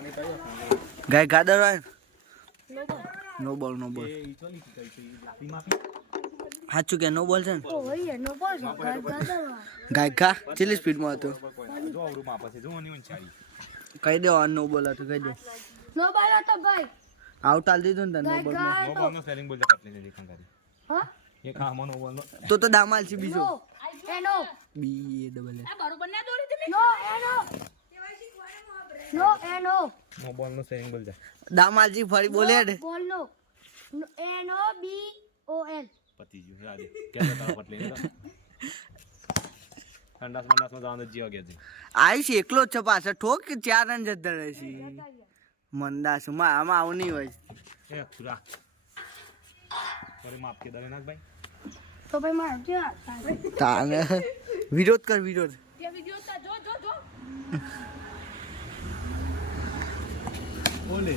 ગાય ગાદર હોય નો બોલ સાચું કે નો બોલ છે ને ગાય ખા કેટલી સ્પીડમાં હતો કહી દે નો બોલ હતું કહી દે આઉટ આલ દીધું ને નો બોલ તો દામાલ છે બીજો બી એ ડબલ દામાલજી ફરી બોલે પતિ ગયું યાદ કે તારા પટલે ઠંડાસ મંડાસમાં જવાનું જીવ ગયા છે આઈશ એકલો જ છે પાછળ ઠોક કે 4 રન જતા રહેશે મંદાસમાં આમાં આવું નહીં હોય એ પૂરા ફરી માફ કે દરે નાખ ભાઈ તો ભાઈ માર તાને વિરોધ કર વિરોધ બોલે